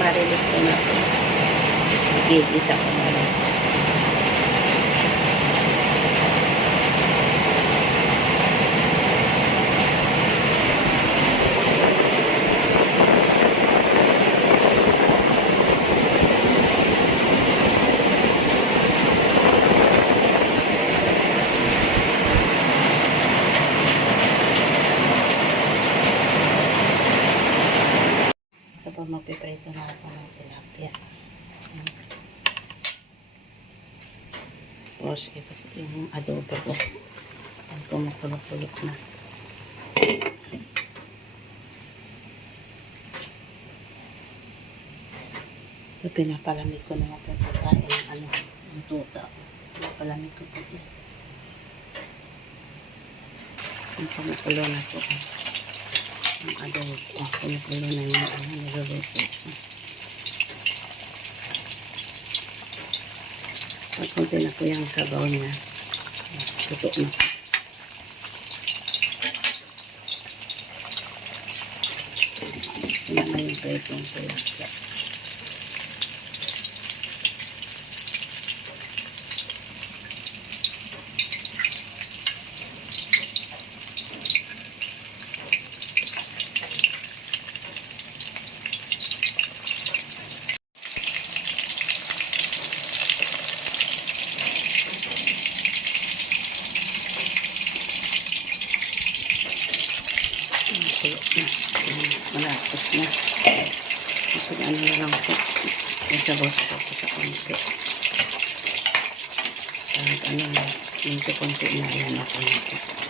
marinig ko na ito. Nagigisa ko na lang. Ito pa magpiprito na ako ng tilapia. Tapos ito po yung adobo ko. Ang kumukulog-kulog na. Ito pinapalamig ko na ako yung pagkain ng ano, ng tuta. Pinapalamig ko po yan. Ang kumukulo na po. Ang adobo ko. Ang kumukulo na yung ano, niluluto ko. Pag konti na po yung sabaw niya, tuto na po. Ito naman yung pwedeng tilapia. Tulo na. Ayan, Malapos na. Ito ano na lang po. Yung sabaw sa ko sa konti. Kahit ano na. Yung sa konti na yan ako na po.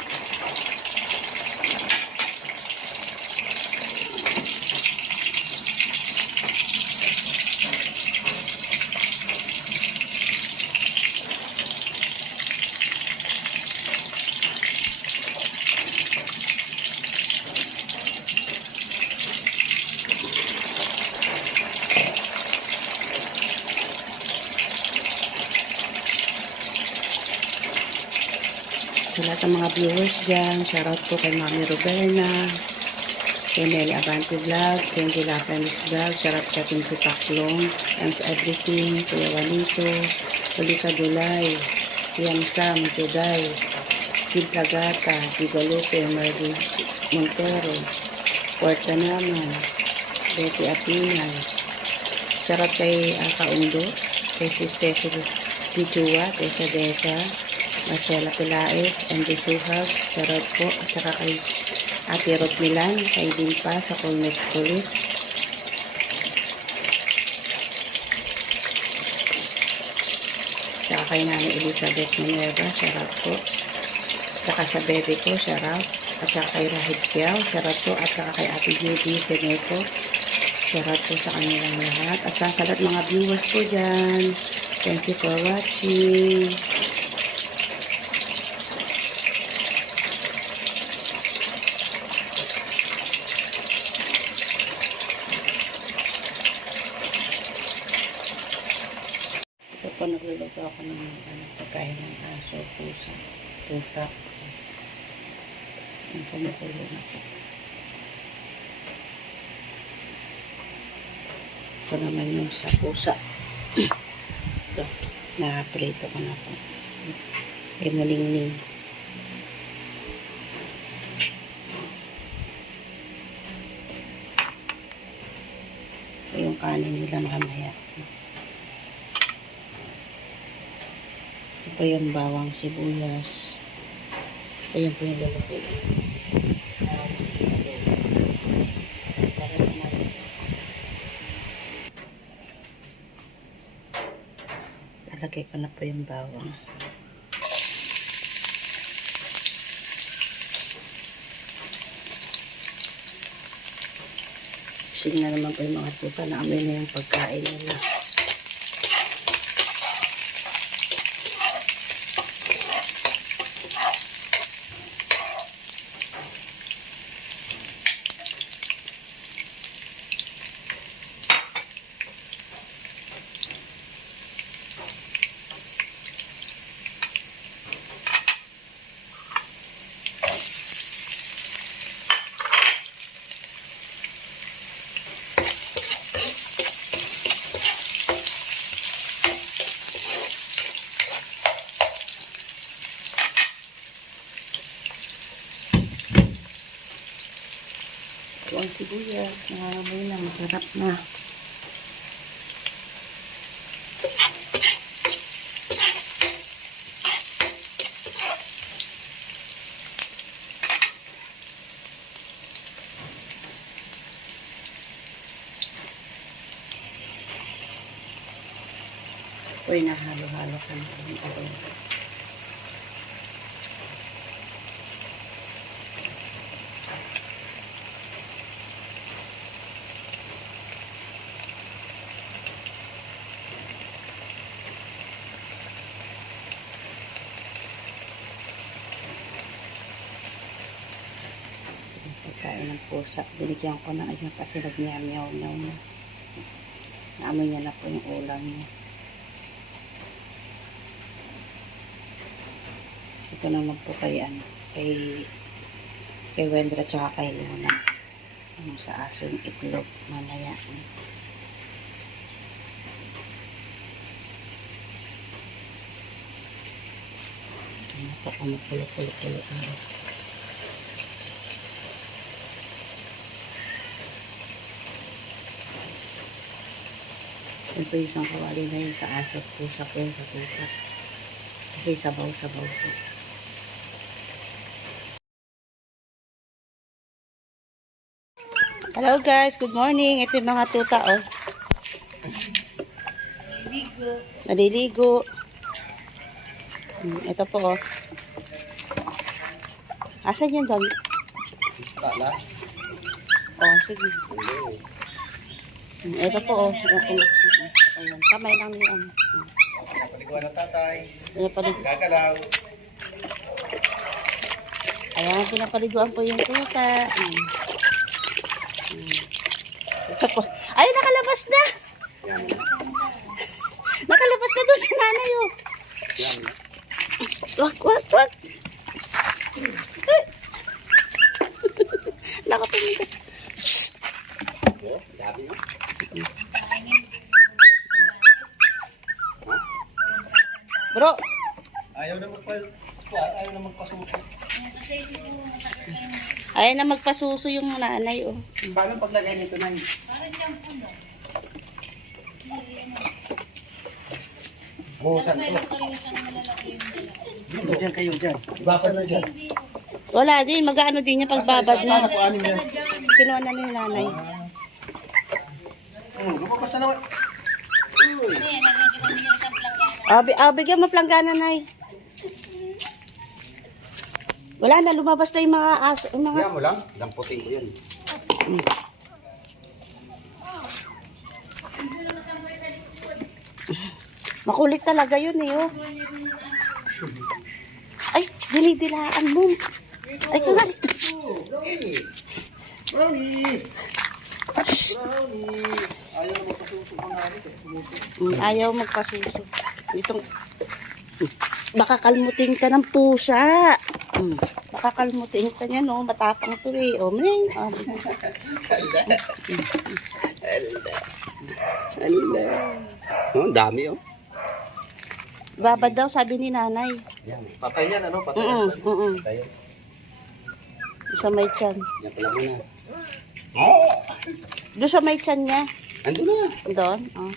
Sa mga viewers dyan, shoutout po kay Mami Roberna, kay Nelly Abante Vlog, kay Angela Fenix Vlog, shoutout ka din si Paklong, Thanks Everything, Kuya Juanito, Kulika Dulay, Siam Sam, Juday, Sid Agata, Guadalupe, Marvin Montero, Puerta naman, Betty Apinay, shoutout kay uh, Kaundo, kay si Cecil Pichua, kay Sadesa, Marcela Pilaes, Andy Suhag, Charot po, at saka kay Ate Rod Milan, kay Dimpa sa Colmex Police. Saka kay Nani Elizabeth Minerva, Charot po. Saka sa bebe ko, Charot. At saka kay Rahid Kiao, Charot po. At saka kay Ate Judy Seneco, Charot po sa kanilang lahat. At saka sa lahat mga viewers po dyan. Thank you for watching. Ito po nagluluto ako ng ano, pagkain ng aso, pusa, tuta. Ang kumukulo na po. Ito naman yung sa pusa. Ito, na-prito ko na po. Kay malingning. Ito yung kanin nila mamaya. Ito pa yung bawang sibuyas. Ayan po yung lalagay. Lalagay ko na po yung bawang. Sige na naman po yung mga puta na amoy na yung pagkain nila. Sibuyas. Nangangamoy na. Masarap na. Uy, nahalo-halo pagkain ng pusa. Binigyan ko ng ayun kasi nagnyamyaw na na. Naamoy niya na po yung ulam niya. Ito naman po kay ano, kay kay Wendra tsaka kay Luna. Ano sa aso yung itlog, mamaya. Ano pa, kumukulo-kulo-kulo. Ano. Ito yung isang kawali na yun sa aso at pusa ko yun sa tuta. Kasi sabaw-sabaw po. Hello guys, good morning. Ito yung mga tuta oh. Naliligo. Hmm, Ito po oh. Asan yun doon? Tala. Oh, sige. Hmm, Ito po oh. Ayan, kamay lang yung ano. Paliguan ng tatay. Gagalaw. Ayan, pinapaliguan po yung tuta. Mm. Mm. Ito po. Ay, nakalabas na! Nakalabas na doon si nanay, oh. Yan. Wag, wag, wag. Nakatingin ka. Oh, Bro, Ayaw na magpa... Ayaw na magpasuko. ayan na magpasuso yung nanay, oh. Paano paglagay nito na yun? Buhusan to. Dito dyan kayo dyan. Ibasa na dyan. Wala din, mag-ano din yung pagbabad yan? Kinuha na ni nanay. Hmm, lumabas na naman. Ah, bi- ah, bigyan mo planggana, nay. Wala na, lumabas na yung mga aso, yung mga Yan mo lang. Damputin ko yan. Makulit talaga yun eh, oh. Ay, dinidilaan mo. Ay, kagalit. Brownie! Brownie! Brownie! Ayaw rin. Mm, ayaw magpasuso. Itong, baka kalmutin ka ng pusa. Mm, baka kalmutin ka niya, no? Matapang to eh. O, ming. Oh, Oh, dami oh. babad daw, sabi ni nanay. Yan. Patay yan ano? Patay Mm, yan. mm, Tayo. Sa may tiyan. Yan muna. Oh! Doon sa may tiyan niya. Ando na. Doon, oh.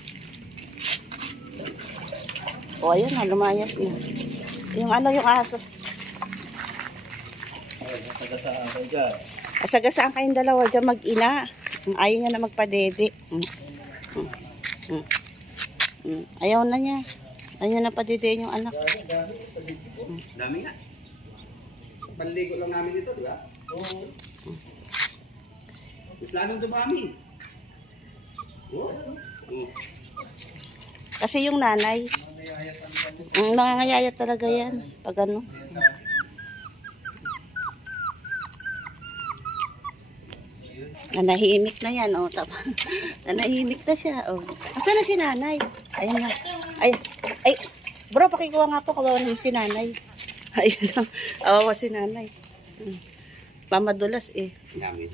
O, ayun na, lumayas na. Yung ano, yung aso. Asagasaan kayong dalawa dyan mag-ina. Mm, Ayaw niya na magpadede. Mm. Mm. Mm. Ayaw na niya. Ayaw na padedein yung anak. Dami nga. Panligo lang namin ito, di ba? Oo. Mas lalong dumami. Kasi yung nanay, nangangayaya talaga yan. Pag ano. Nanahimik na yan, oh. Nanahimik na siya, oh. Asan na si nanay? Ayan na. Ay, ay, bro, pakikuha nga po, kawawa naman si nanay. Ayun na, kawawa si nanay. Mm. Pamadulas eh.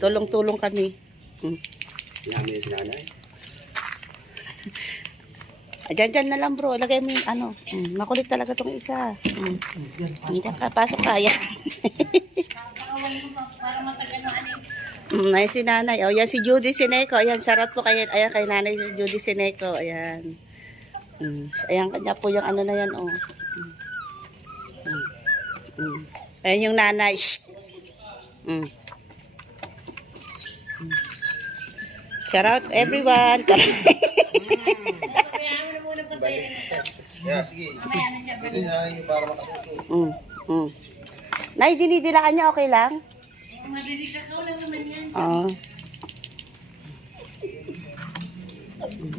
Tulong-tulong kami. Mm. Dami yung sinanay. Diyan, dyan na lang bro. Lagay mo yung ano. Mm, makulit talaga tong isa. Mm. Diyan ka, pasok ka. Ayan. mm, ay si nanay. O, yan si Judy Sineco. Ayan, sarot po kay, ayan, kay nanay si Judy Sineco. Ayan. Mm, ayan, kanya po yung ano na yan. Oh. Mm. Mm. Mm. Ayan yung nanay. Mm. Mm. Shout out everyone. Yeah, sige. Hindi na yung para makasuso. Mm, mm. Nay, dinidilaan niya, okay lang? Oo.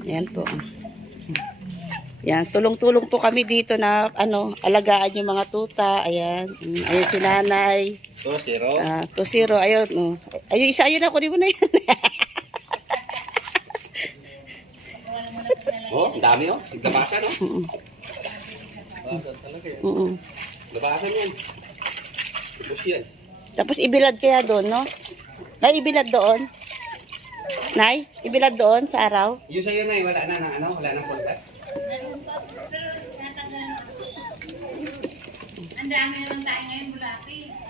Yan po. Yan, tulong-tulong po kami dito na ano, alagaan yung mga tuta. Ayan. Mm, Ayan si nanay. So, zero. Ah, to zero. Ayun. Oh. Ayun, isa ayun ako. Di mo na yan. Oh, ang dami oh. Siglabasan oh. Basan talaga yan. Mm, mm. Labasan yan. Tapos ibilad kaya doon, no? Nay, ibilad doon. Nay, ibilad doon sa araw. Yung sa'yo na wala na ng ano, wala nang kontas.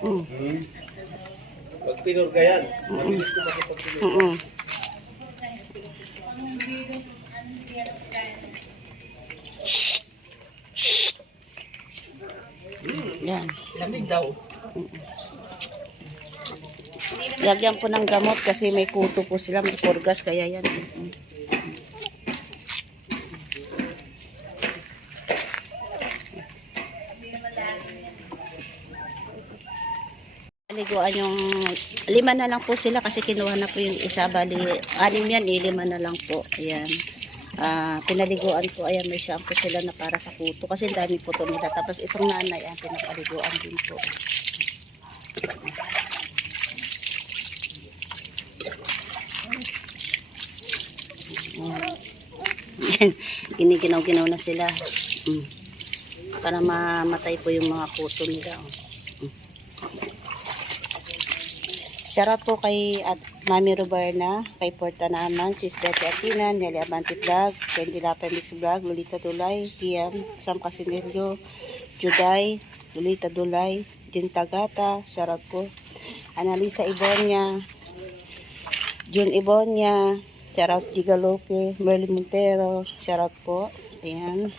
Mm. Hmm. Pag pinurga yan, mabilis ko makipagpinurga. Mm-mm. Yan. Lamig daw. Lagyan po ng gamot kasi may kuto po sila, may purgas, kaya yan. Liguan yung lima na lang po sila kasi kinuha na po yung isa bali anim yan eh lima na lang po ayan ah pinaliguan po ayan may shampoo sila na para sa kuto kasi ang dami po to nila tapos itong nanay ang pinapaliguan din po Ayan. Giniginaw-ginaw na sila. Mm. Para mamatay po yung mga kuto nila. oh. Mm. Po kay at Mami Roberna, kay Porta naman, Sis Betty Atina, Nelly Abante Vlog, Candy Lapa Mix Vlog, Lolita Dulay, Kiam, Sam Casinelio, Juday, Lolita Dulay, Jin Plagata, shoutout po. Analisa Ibonia, Jun Ibonia, shoutout Gigalope, Merlin Montero, shoutout po. Ayan.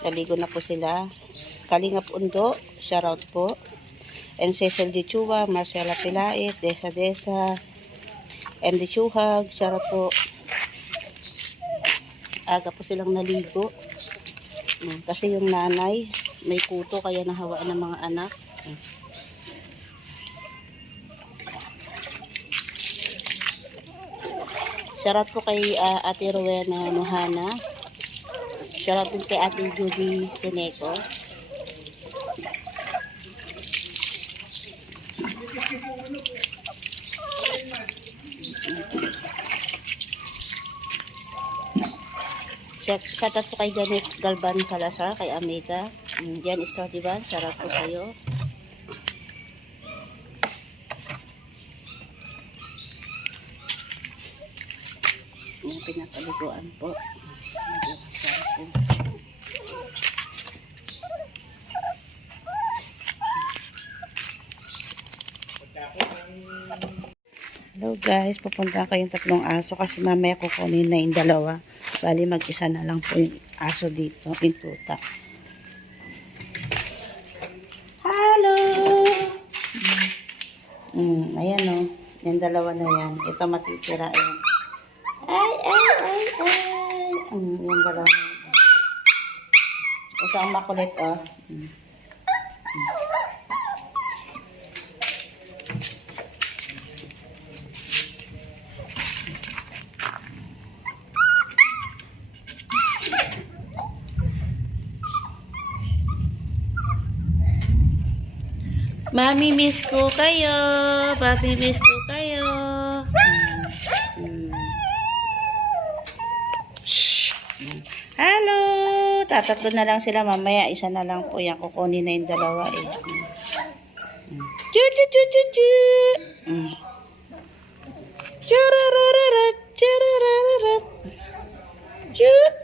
Naligo na po sila. Kalingap Undo, shoutout po. And Cecil de Chua, Marcela Pilaes, Desa Desa, and de Chuhag, shoutout po. Aga po silang naligo. Mm, Kasi yung nanay, may kuto kaya nahawaan ng mga anak. Shoutout po kay ah, Ate Rowena Mohana. Shoutout din kay Ate Judy Sineco. Shoutout po kay Janet Galban Salazar, kay Amiga. Mm, Jan Estodiban, shoutout po sa'yo. Yung pinapaliguan po. Shoutout po. Hello guys, pupunta ko yung tatlong aso kasi mamaya kukunin na yung dalawa. Bali mag-isa na lang po yung aso dito, yung tuta. Hello! Mm, ayan o. Yung dalawa na yan. Ito matitira yan. Ay, ay, ay, ay. Mm, yung dalawa na yan. Ito ang makulit o. Mm. Mami, miss ko kayo. Papi, miss ko kayo. Hello! Tatatlo na lang sila mamaya. Isa na lang po yan. Kukunin na yung dalawa eh. Mm. Chu chu chu chu chu. Mm. Chururururut, chururururut. Chut.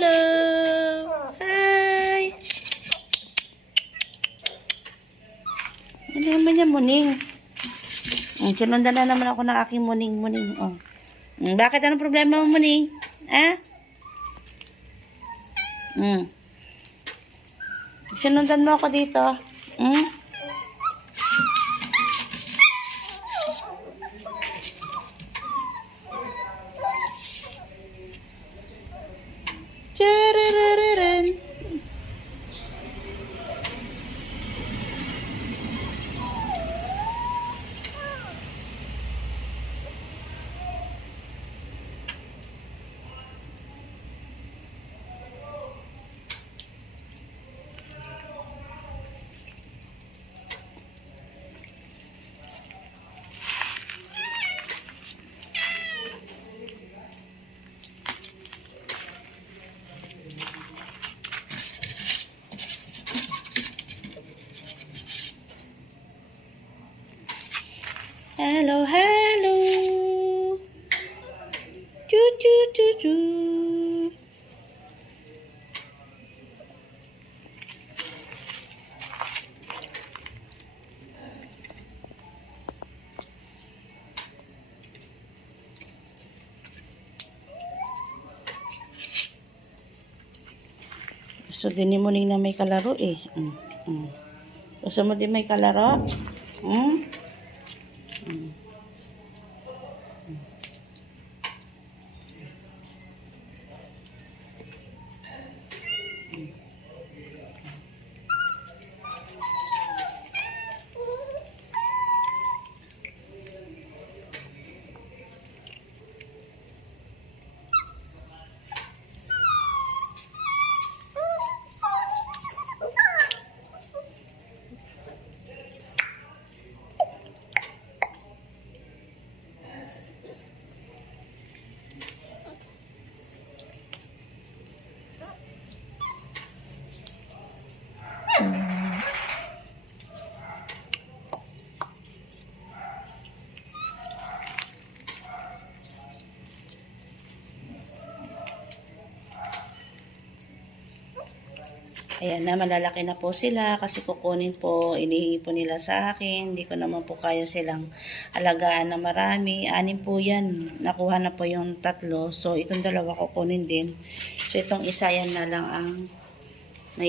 Hello. Hi. Ano naman yan, muning? Mm, sinundan na naman ako ng aking muning-muning. Oh. Mm, bakit? Anong problema mo, muning? Ah? Mm. Sinundan mo ako dito. Mm? Gusto din ni Muning na may kalaro eh. Mm, mm. Gusto mo din may kalaro? Hmm? Ayan na, malalaki na po sila kasi kukunin po, inihingi po nila sa akin. Hindi ko naman po kaya silang alagaan na marami. Anim po yan. Nakuha na po yung tatlo. So, itong dalawa kukunin din. So, itong isa yan na lang ang may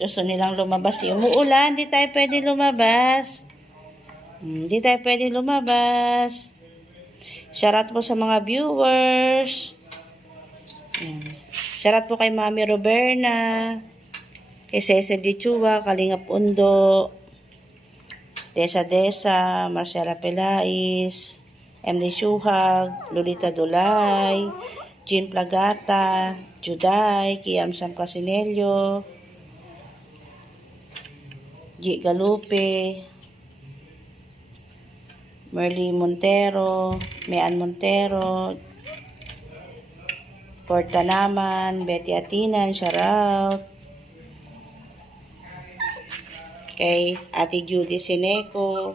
Gusto nilang lumabas. Umuulan, di tayo pwede lumabas. Hindi tayo pwede lumabas. Shoutout po sa mga viewers. Shoutout po kay Mami Roberna. Kay Cesar Dichua, Kalingap Undo. Desa Desa, Marcela Pelais. MD Shuhag, Lolita Dulay. Jean Plagata, Juday, Kiam Sam Casinello, G. Galupe, Merly Montero, Mean Montero, Porta naman, Betty Atinan, shoutout. Kay Ate Judy Sineco,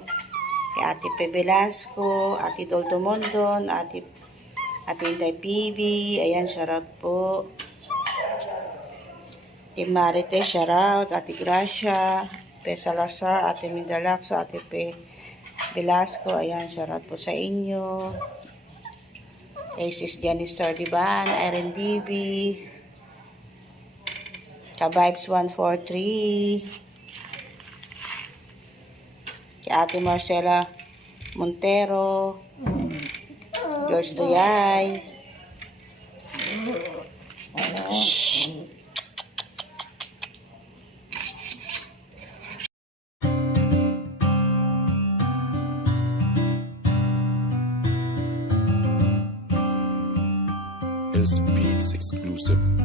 kay Ate Pe Velasco, Ate Dolto Mondon, Ate Ate Inday PB, ayan, shoutout po. Ate Marite, shoutout. Ate Gracia, Pe Salazar, Ate Mindalakso, Ate Pe Velasco, ayan, shoutout po sa inyo. Kay Sis Jenny Stardiban, Irene DB, Ka-Vibes 143. Kay Ate Marcela Montero. George Tuyay.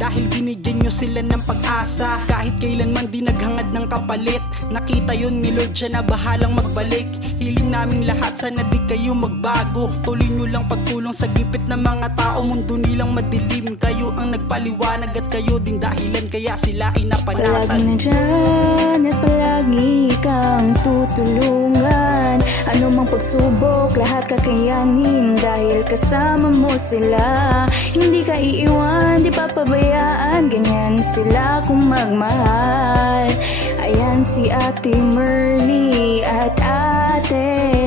dahil binigyan nyo sila ng pag-asa Kahit kailanman di naghangad ng kapalit. Nakita yun ni Lord siya na bahalang magbalik. Hiling namin lahat sana di kayo magbago. Tuloy nyo lang pagtulong sa gipit ng mga tao. Mundo nilang madilim Kayo ang nagpaliwanag at kayo din dahilan Kaya sila ay napanatag Palaging nandyan at palagi kang tutulungan. Ano mang pagsubok, lahat kakayanin. Dahil kasama mo sila Hindi ka iiwan, di papabayaan Ganyan sila kung magmahal. Ayan si Ate Merly at Ate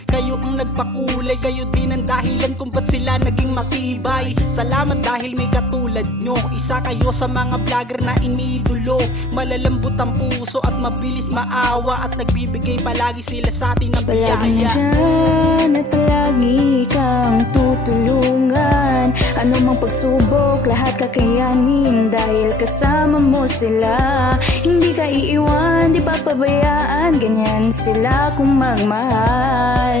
kayo ang nagpakulay Kayo din ang dahilan kung ba't sila naging matibay. Salamat dahil may katulad nyo Isa kayo sa mga vlogger na iniidolo Malalambot ang puso at mabilis maawa At nagbibigay palagi sila sa atin ng biyaya. Nandyan at palagi kang tutulungan. Ano mang pagsubok, lahat kakayanin. Dahil kasama mo sila Hindi ka iiwan, di papabayaan Ganyan sila kung magmahal